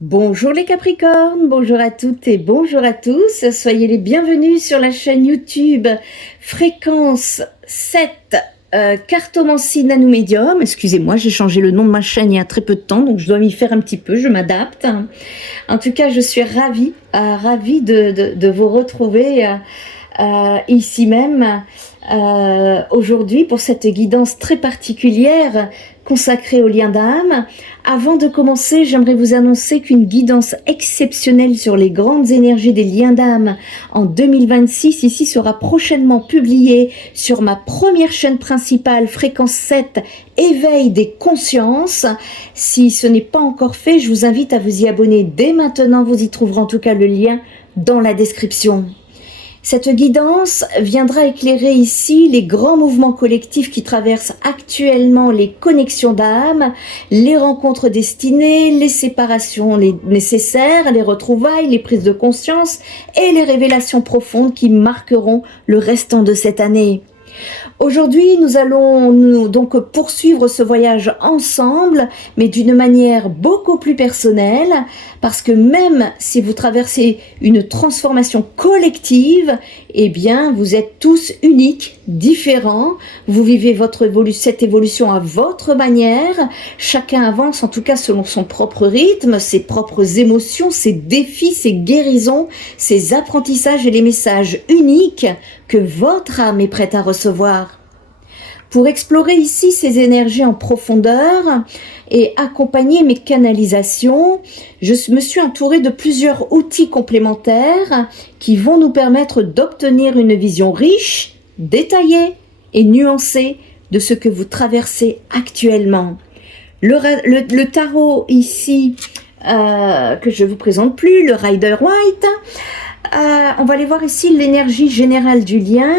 Bonjour les Capricornes, bonjour à toutes et bonjour à tous. Soyez les bienvenus sur la chaîne YouTube Fréquence 7 Cartomancie Nanomédium. Excusez-moi, j'ai changé le nom de ma chaîne il y a très peu de temps, donc je dois m'y faire un petit peu, je m'adapte. En tout cas, je suis ravie de vous retrouver ici même aujourd'hui pour cette guidance très particulière consacrée au lien d'âme. Avant de commencer, j'aimerais vous annoncer qu'une guidance exceptionnelle sur les grandes énergies des liens d'âme en 2026 ici sera prochainement publiée sur ma première chaîne principale, Fréquence 7, Éveil des consciences. Si ce n'est pas encore fait, je vous invite à vous y abonner dès maintenant. Vous y trouverez en tout cas le lien dans la description. Cette guidance viendra éclairer ici les grands mouvements collectifs qui traversent actuellement les connexions d'âme, les rencontres destinées, les séparations nécessaires, les retrouvailles, les prises de conscience et les révélations profondes qui marqueront le restant de cette année. Aujourd'hui, nous allons donc poursuivre ce voyage ensemble, mais d'une manière beaucoup plus personnelle, parce que même si vous traversez une transformation collective, eh bien, vous êtes tous uniques, différents, vous vivez cette évolution à votre manière, chacun avance en tout cas selon son propre rythme, ses propres émotions, ses défis, ses guérisons, ses apprentissages et les messages uniques que votre âme est prête à recevoir. Pour explorer ici ces énergies en profondeur et accompagner mes canalisations, je me suis entourée de plusieurs outils complémentaires qui vont nous permettre d'obtenir une vision riche, détaillée et nuancée de ce que vous traversez actuellement. Le tarot ici, que je ne vous présente plus, le Rider-Waite. On va aller voir ici l'énergie générale du lien.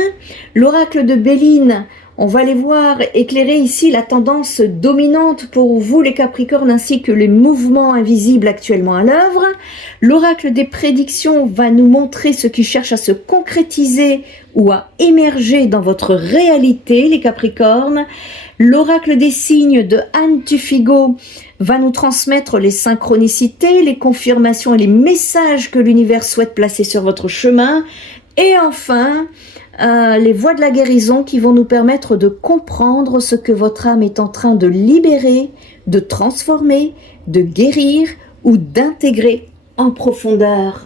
L'oracle de Béline, on va aller voir éclairer ici la tendance dominante pour vous les Capricornes ainsi que les mouvements invisibles actuellement à l'œuvre. L'oracle des prédictions va nous montrer ce qui cherche à se concrétiser ou à émerger dans votre réalité les Capricornes. L'oracle des signes de Anne Tufigo va nous transmettre les synchronicités, les confirmations et les messages que l'univers souhaite placer sur votre chemin. Et enfin, les voies de la guérison qui vont nous permettre de comprendre ce que votre âme est en train de libérer, de transformer, de guérir ou d'intégrer en profondeur.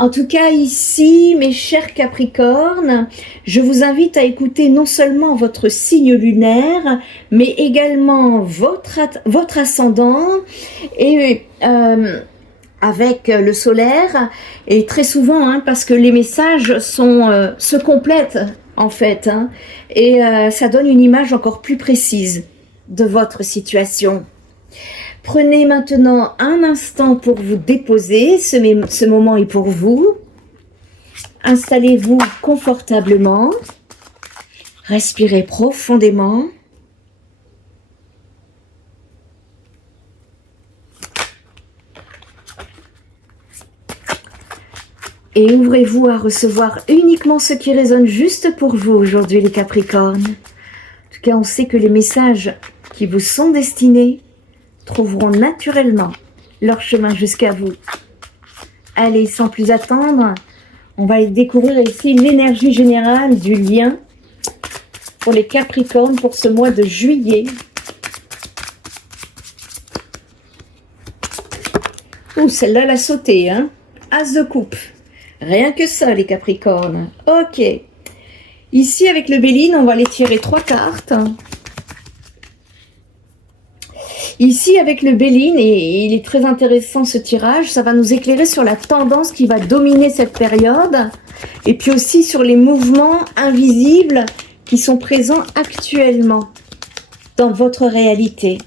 En tout cas ici, mes chers Capricornes, je vous invite à écouter non seulement votre signe lunaire, mais également votre ascendant et avec le solaire, et très souvent, parce que les messages se complètent en fait, et ça donne une image encore plus précise de votre situation. Prenez maintenant un instant pour vous déposer, ce moment est pour vous. Installez-vous confortablement, respirez profondément. Et ouvrez-vous à recevoir uniquement ce qui résonne juste pour vous aujourd'hui les Capricornes. En tout cas, on sait que les messages qui vous sont destinés trouveront naturellement leur chemin jusqu'à vous. Allez, sans plus attendre, on va découvrir ici l'énergie générale du lien pour les Capricornes pour ce mois de juillet. Ouh, celle-là, elle a sauté, As de coupe. Rien que ça, les Capricornes. Ok. Ici, avec le Béline, on va aller tirer 3 cartes. Ici, avec le Béline, et il est très intéressant ce tirage, ça va nous éclairer sur la tendance qui va dominer cette période, et puis aussi sur les mouvements invisibles qui sont présents actuellement dans votre réalité.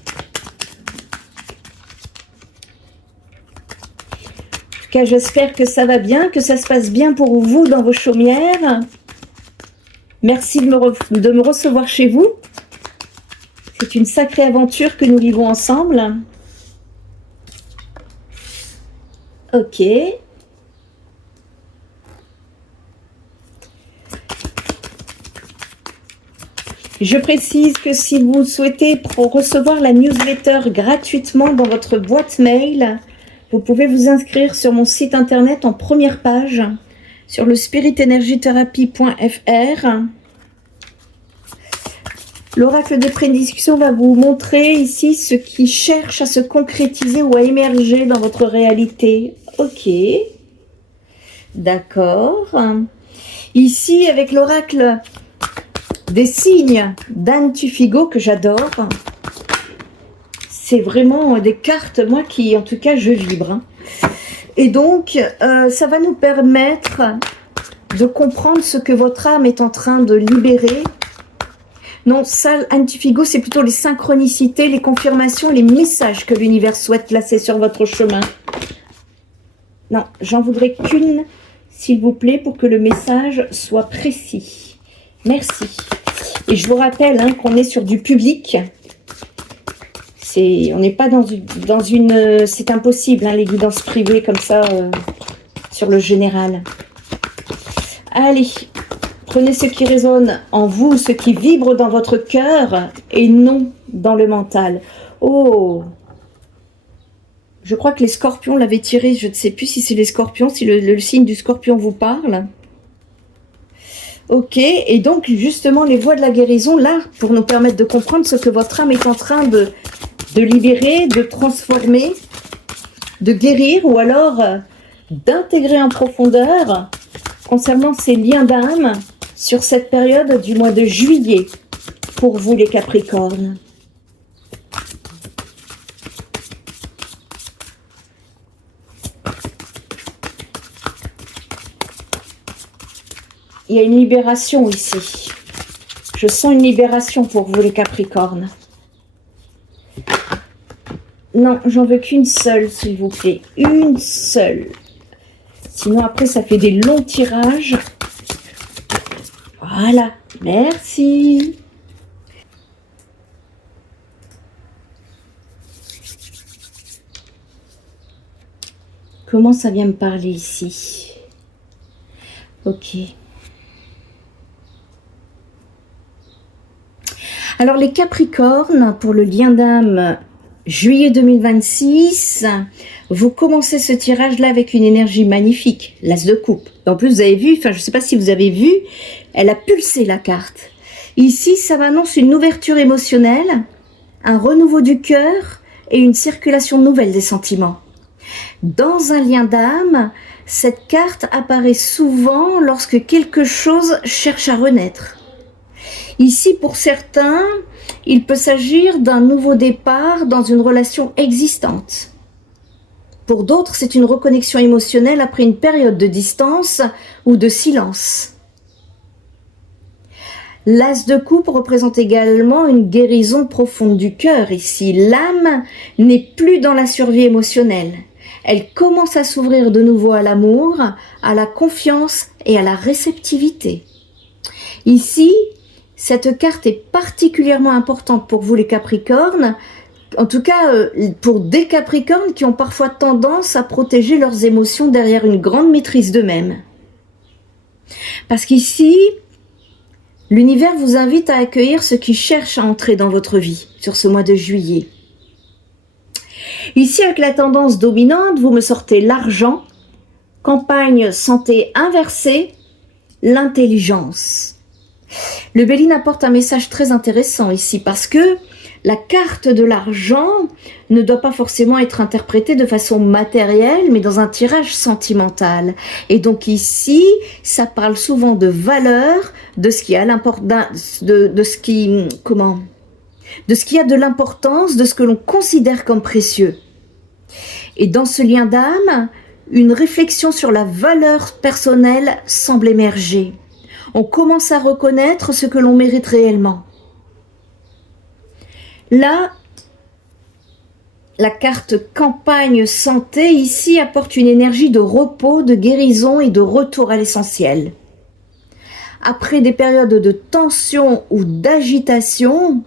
En tout cas, j'espère que ça va bien, que ça se passe bien pour vous dans vos chaumières. Merci de me recevoir chez vous. C'est une sacrée aventure que nous vivons ensemble. Ok. Je précise que si vous souhaitez recevoir la newsletter gratuitement dans votre boîte mail, Vous pouvez vous inscrire sur mon site internet en première page, sur le spiritenergytherapy.fr. L'oracle des prédictions va vous montrer ici ce qui cherche à se concrétiser ou à émerger dans votre réalité. Ok, d'accord. Ici, avec l'oracle des signes d'Anne Tufigo, que j'adore, c'est vraiment des cartes, moi, qui, en tout cas, je vibre. Et donc, ça va nous permettre de comprendre ce que votre âme est en train de libérer. Non, ça, Anne Tufigo, c'est plutôt les synchronicités, les confirmations, les messages que l'univers souhaite placer sur votre chemin. Non, j'en voudrais qu'une, s'il vous plaît, pour que le message soit précis. Merci. Et je vous rappelle qu'on est sur du public. On n'est pas dans une c'est impossible, les guidances privées comme ça, sur le général. Allez. Prenez ce qui résonne en vous, ce qui vibre dans votre cœur et non dans le mental. Oh, je crois que les scorpions l'avaient tiré. Je ne sais plus si c'est les scorpions, si le signe du scorpion vous parle. Ok, et donc justement les voies de la guérison, là, pour nous permettre de comprendre ce que votre âme est en train de libérer, de transformer, de guérir ou alors d'intégrer en profondeur concernant ces liens d'âme sur cette période du mois de juillet, pour vous les Capricornes. Il y a une libération ici. Je sens une libération pour vous les Capricornes. Non, j'en veux qu'une seule, s'il vous plaît. Une seule. Sinon, après, ça fait des longs tirages. Voilà, merci. Comment ça vient me parler ici? Ok. Alors les Capricornes, pour le lien d'âme juillet 2026, vous commencez ce tirage-là avec une énergie magnifique, l'As de coupe. En plus, vous avez vu, je ne sais pas si vous avez vu, elle a pulsé la carte. Ici, ça m'annonce une ouverture émotionnelle, un renouveau du cœur et une circulation nouvelle des sentiments. Dans un lien d'âme, cette carte apparaît souvent lorsque quelque chose cherche à renaître. Ici, pour certains, il peut s'agir d'un nouveau départ dans une relation existante. Pour d'autres, c'est une reconnexion émotionnelle après une période de distance ou de silence. L'As de coupe représente également une guérison profonde du cœur. Ici, l'âme n'est plus dans la survie émotionnelle. Elle commence à s'ouvrir de nouveau à l'amour, à la confiance et à la réceptivité. Ici, cette carte est particulièrement importante pour vous les Capricornes, en tout cas pour des Capricornes qui ont parfois tendance à protéger leurs émotions derrière une grande maîtrise d'eux-mêmes. Parce qu'ici, l'univers vous invite à accueillir ce qui cherche à entrer dans votre vie sur ce mois de juillet. Ici, avec la tendance dominante, vous me sortez l'argent, campagne santé inversée, l'intelligence. Le Béline apporte un message très intéressant ici parce que la carte de l'argent ne doit pas forcément être interprétée de façon matérielle, mais dans un tirage sentimental. Et donc ici, ça parle souvent de valeur, de ce qui a l'importance, de ce qui a de l'importance, de ce que l'on considère comme précieux. Et dans ce lien d'âme, une réflexion sur la valeur personnelle semble émerger. On commence à reconnaître ce que l'on mérite réellement. Là, la carte campagne santé ici apporte une énergie de repos, de guérison et de retour à l'essentiel. Après des périodes de tension ou d'agitation,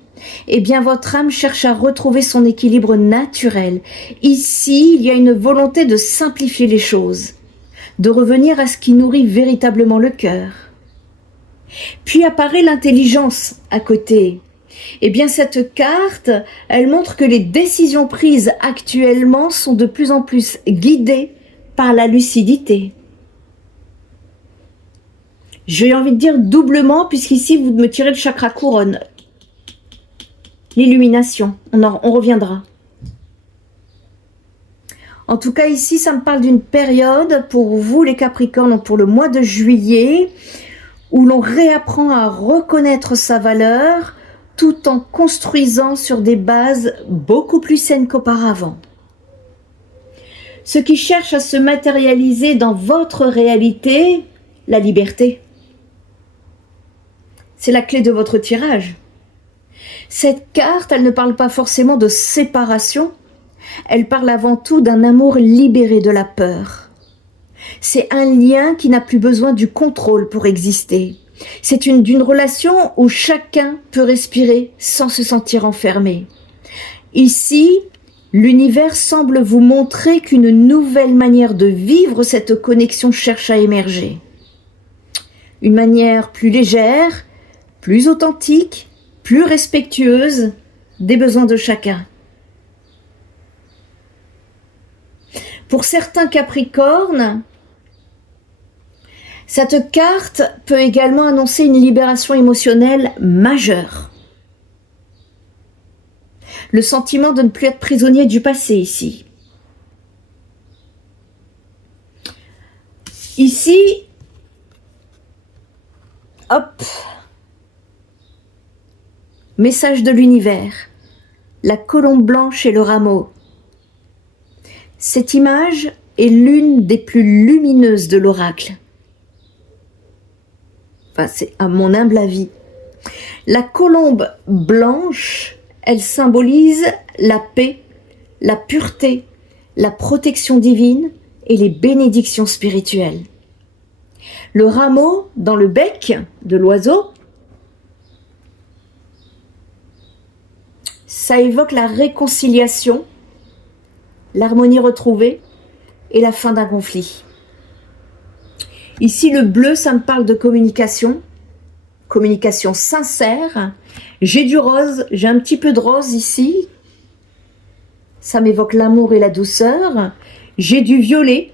eh bien votre âme cherche à retrouver son équilibre naturel. Ici, il y a une volonté de simplifier les choses, de revenir à ce qui nourrit véritablement le cœur. Puis apparaît l'intelligence à côté. Eh bien, cette carte, elle montre que les décisions prises actuellement sont de plus en plus guidées par la lucidité. J'ai envie de dire doublement, puisqu'ici, vous me tirez le chakra couronne. L'illumination, on reviendra. En tout cas, ici, ça me parle d'une période pour vous, les Capricornes, pour le mois de juillet, où l'on réapprend à reconnaître sa valeur, tout en construisant sur des bases beaucoup plus saines qu'auparavant. Ce qui cherche à se matérialiser dans votre réalité, la liberté. C'est la clé de votre tirage. Cette carte, elle ne parle pas forcément de séparation, elle parle avant tout d'un amour libéré de la peur. C'est un lien qui n'a plus besoin du contrôle pour exister. C'est d'une relation où chacun peut respirer sans se sentir enfermé. Ici, l'univers semble vous montrer qu'une nouvelle manière de vivre cette connexion cherche à émerger. Une manière plus légère, plus authentique, plus respectueuse des besoins de chacun. Pour certains Capricornes, cette carte peut également annoncer une libération émotionnelle majeure. Le sentiment de ne plus être prisonnier du passé ici. Ici, hop, message de l'univers, la colombe blanche et le rameau. Cette image est l'une des plus lumineuses de l'oracle. Enfin, c'est à mon humble avis. La colombe blanche, elle symbolise la paix, la pureté, la protection divine et les bénédictions spirituelles. Le rameau dans le bec de l'oiseau, ça évoque la réconciliation, l'harmonie retrouvée et la fin d'un conflit. Ici, le bleu, ça me parle de communication sincère. J'ai du rose, j'ai un petit peu de rose ici. Ça m'évoque l'amour et la douceur. J'ai du violet.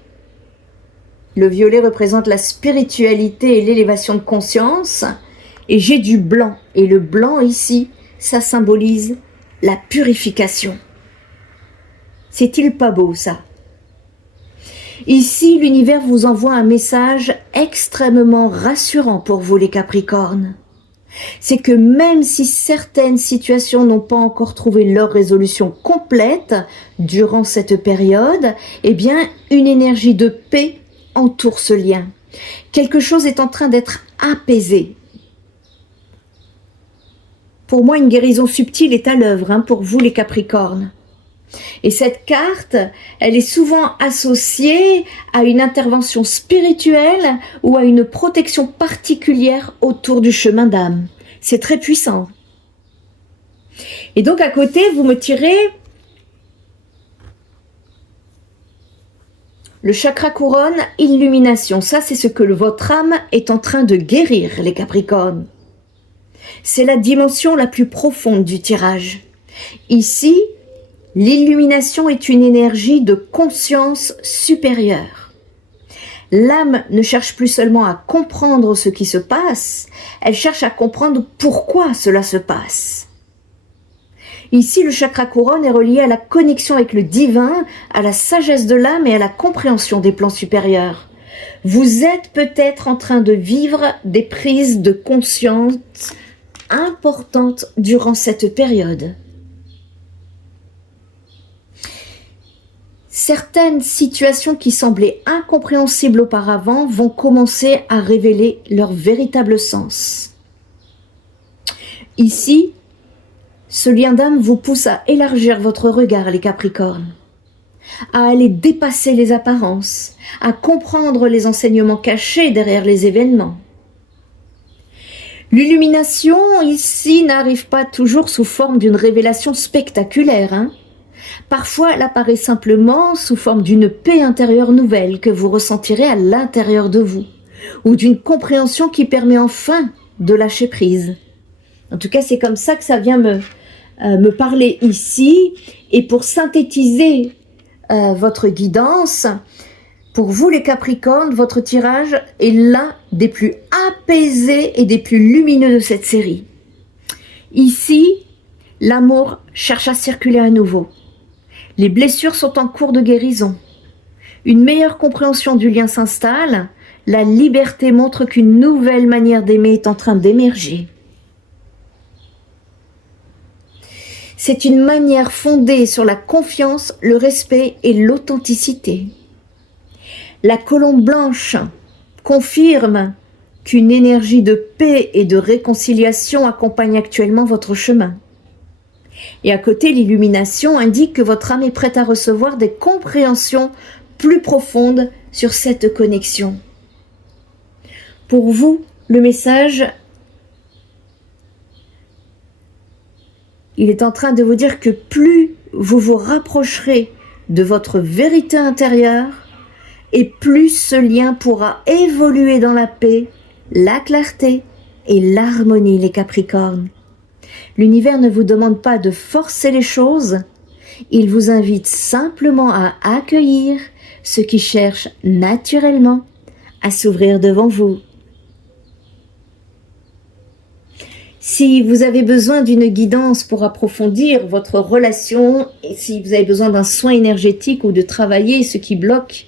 Le violet représente la spiritualité et l'élévation de conscience. Et j'ai du blanc. Et le blanc ici, ça symbolise la purification. C'est-il pas beau ça? Ici, l'univers vous envoie un message extrêmement rassurant pour vous les Capricornes. C'est que même si certaines situations n'ont pas encore trouvé leur résolution complète durant cette période, eh bien, une énergie de paix entoure ce lien. Quelque chose est en train d'être apaisé. Pour moi, une guérison subtile est à l'œuvre pour vous les Capricornes. Et cette carte, elle est souvent associée à une intervention spirituelle ou à une protection particulière autour du chemin d'âme. C'est très puissant. Et donc à côté, vous me tirez le chakra couronne, illumination. Ça, c'est ce que votre âme est en train de guérir, les Capricornes. C'est la dimension la plus profonde du tirage. Ici, l'illumination est une énergie de conscience supérieure. L'âme ne cherche plus seulement à comprendre ce qui se passe, elle cherche à comprendre pourquoi cela se passe. Ici, le chakra couronne est relié à la connexion avec le divin, à la sagesse de l'âme et à la compréhension des plans supérieurs. Vous êtes peut-être en train de vivre des prises de conscience importantes durant cette période. Certaines situations qui semblaient incompréhensibles auparavant vont commencer à révéler leur véritable sens. Ici, ce lien d'âme vous pousse à élargir votre regard, les Capricornes, à aller dépasser les apparences, à comprendre les enseignements cachés derrière les événements. L'illumination ici n'arrive pas toujours sous forme d'une révélation spectaculaire, Parfois, elle apparaît simplement sous forme d'une paix intérieure nouvelle que vous ressentirez à l'intérieur de vous, ou d'une compréhension qui permet enfin de lâcher prise. En tout cas, c'est comme ça que ça vient me parler ici. Et pour synthétiser votre guidance, pour vous les Capricornes, votre tirage est l'un des plus apaisés et des plus lumineux de cette série. Ici, l'amour cherche à circuler à nouveau. Les blessures sont en cours de guérison. Une meilleure compréhension du lien s'installe. La liberté montre qu'une nouvelle manière d'aimer est en train d'émerger. C'est une manière fondée sur la confiance, le respect et l'authenticité. La colombe blanche confirme qu'une énergie de paix et de réconciliation accompagne actuellement votre chemin. Et à côté, l'illumination indique que votre âme est prête à recevoir des compréhensions plus profondes sur cette connexion. Pour vous, le message, il est en train de vous dire que plus vous vous rapprocherez de votre vérité intérieure, et plus ce lien pourra évoluer dans la paix, la clarté et l'harmonie, les Capricornes. L'univers ne vous demande pas de forcer les choses, il vous invite simplement à accueillir ce qui cherche naturellement à s'ouvrir devant vous. Si vous avez besoin d'une guidance pour approfondir votre relation, et si vous avez besoin d'un soin énergétique ou de travailler ce qui bloque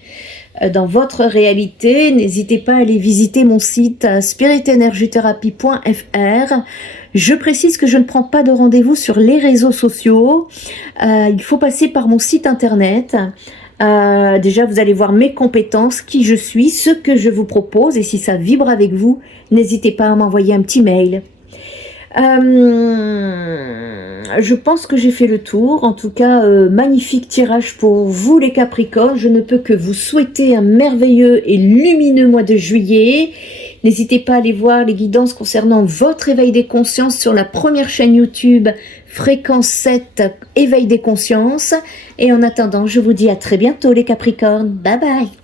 dans votre réalité, n'hésitez pas à aller visiter mon site spiritenergithérapie.fr. Je précise que je ne prends pas de rendez-vous sur les réseaux sociaux. Il faut passer par mon site internet. Déjà, vous allez voir mes compétences, qui je suis, ce que je vous propose. Et si ça vibre avec vous, n'hésitez pas à m'envoyer un petit mail. Je pense que j'ai fait le tour. En tout cas, magnifique tirage pour vous les Capricornes. Je ne peux que vous souhaiter un merveilleux et lumineux mois de juillet. N'hésitez pas à aller voir les guidances concernant votre éveil des consciences sur la première chaîne YouTube Fréquence 7 Éveil des consciences. Et en attendant, je vous dis à très bientôt les Capricornes. Bye bye.